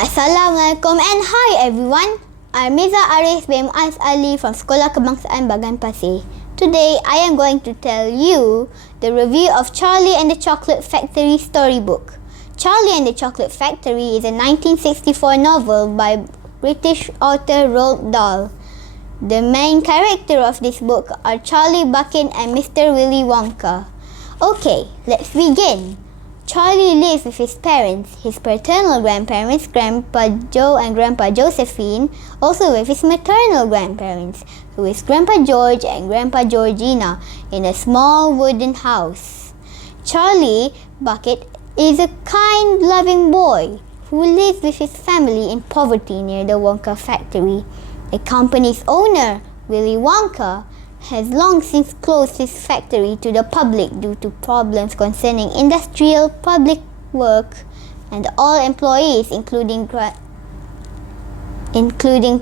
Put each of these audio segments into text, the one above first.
Assalamualaikum and hi everyone. I'm MIRZA AREEZ bin MUAZ Ali from Sekolah Kebangsaan Bagan Pasir. Today I am going to tell you the review of Charlie and the Chocolate Factory storybook. Charlie and the Chocolate Factory is a 1964 novel by British author Roald Dahl. The main character of this book are Charlie Bucket and Mr. Willy Wonka. Okay, let's begin. Charlie lives with his parents, his paternal grandparents, Grandpa Joe and Grandpa Josephine, also with his maternal grandparents, who is Grandpa George and Grandpa Georgina, in a small wooden house. Charlie Bucket is a kind, loving boy who lives with his family in poverty near the Wonka factory. The company's owner, Willy Wonka, has long since closed his factory to the public due to problems concerning industrial public work, and all employees, including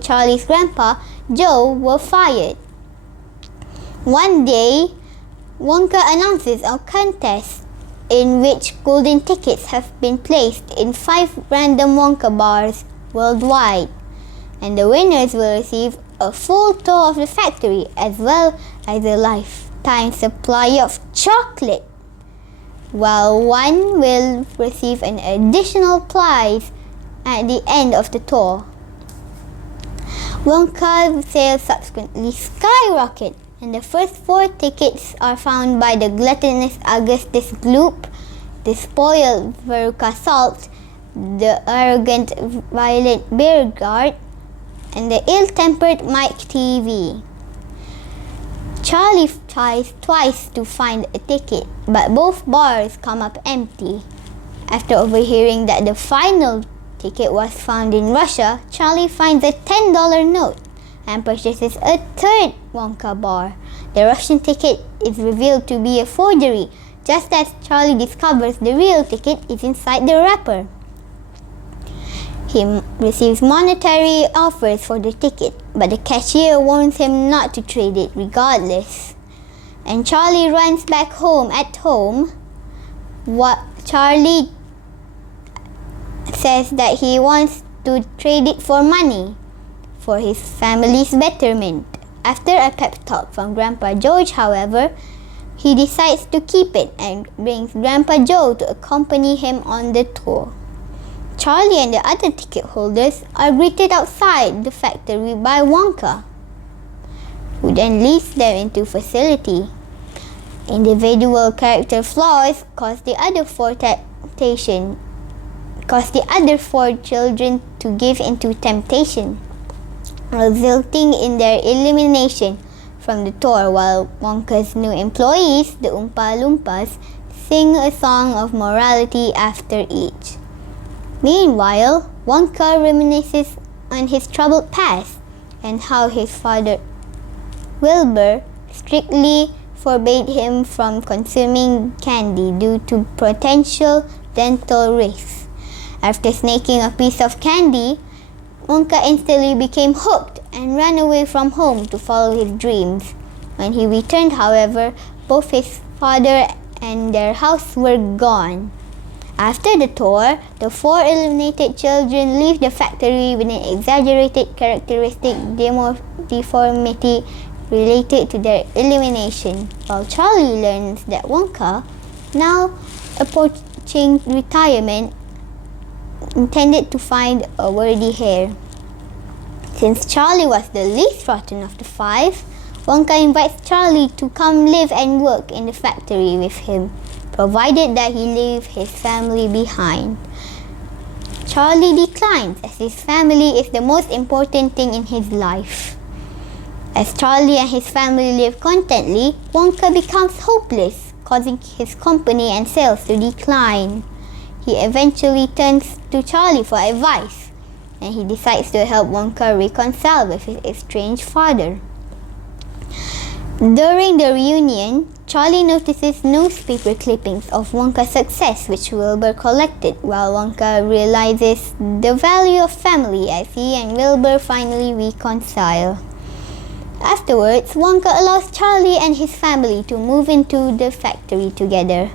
Charlie's grandpa, Joe, were fired. One day, Wonka announces a contest in which golden tickets have been placed in 5 random Wonka bars worldwide, and the winners will receive a full tour of the factory as well as a lifetime supply of chocolate, while one will receive an additional prize at the end of the tour. Wonka sales subsequently skyrocket, and the first 4 tickets are found by the gluttonous Augustus Gloop, the spoiled Veruca Salt, the arrogant Violet Beauregard, and the ill-tempered Mike TV. Charlie tries twice to find a ticket, but both bars come up empty. After overhearing that the final ticket was found in Russia, Charlie finds a $10 note and purchases a 3rd Wonka bar. The Russian ticket is revealed to be a forgery, just as Charlie discovers the real ticket is inside the wrapper. He receives monetary offers for the ticket, but the cashier warns him not to trade it regardless. And Charlie runs back home. At home, Charlie says that he wants to trade it for money for his family's betterment. After a pep talk from Grandpa George, however, he decides to keep it and brings Grandpa Joe to accompany him on the tour. Charlie and the other ticket holders are greeted outside the factory by Wonka, who then leads them into facility. Individual character flaws cause the other 4 children to give into temptation, resulting in their elimination from the tour, while Wonka's new employees, the Oompa Loompas, sing a song of morality after each. Meanwhile, Wonka reminisces on his troubled past and how his father, Wilbur, strictly forbade him from consuming candy due to potential dental risks. After snaking a piece of candy, Wonka instantly became hooked and ran away from home to follow his dreams. When he returned, however, both his father and their house were gone. After the tour, the 4 eliminated children leave the factory with an exaggerated characteristic deformity related to their elimination, while Charlie learns that Wonka, now approaching retirement, intended to find a worthy heir. Since Charlie was the least rotten of the 5, Wonka invites Charlie to come live and work in the factory with him, provided that he leave his family behind. Charlie declines, as his family is the most important thing in his life. As Charlie and his family live contently, Wonka becomes hopeless, causing his company and sales to decline. He eventually turns to Charlie for advice, and he decides to help Wonka reconcile with his estranged father. During the reunion, Charlie notices newspaper clippings of Wonka's success which Wilbur collected, while Wonka realizes the value of family as he and Wilbur finally reconcile. Afterwards, Wonka allows Charlie and his family to move into the factory together.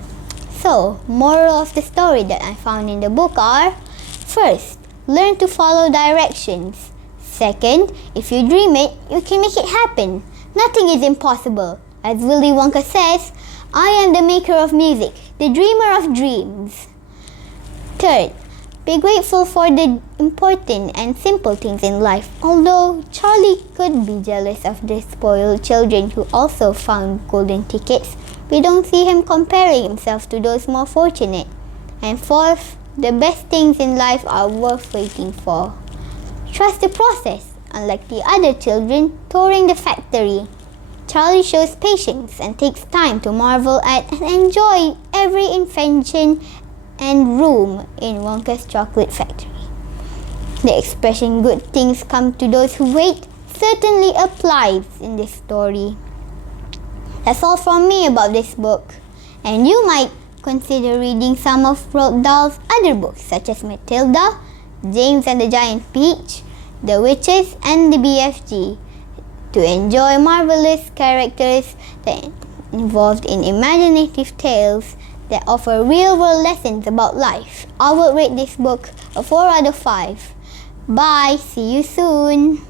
So, moral of the story that I found in the book are: first, learn to follow directions. Second, if you dream it, you can make it happen. Nothing is impossible. As Willy Wonka says, I am the maker of music, the dreamer of dreams. Third, be grateful for the important and simple things in life. Although Charlie could be jealous of the spoiled children who also found golden tickets, we don't see him comparing himself to those more fortunate. And fourth, the best things in life are worth waiting for. Trust the process. Unlike the other children touring the factory, Charlie shows patience and takes time to marvel at and enjoy every invention and room in Wonka's chocolate factory. The expression good things come to those who wait certainly applies in this story. That's all from me about this book. And you might consider reading some of Roald Dahl's other books such as Matilda, James and the Giant Peach, The Witches and the BFG to enjoy marvelous characters that involved in imaginative tales that offer real-world lessons about life. I would rate this book a 4 out of 5. Bye, see you soon.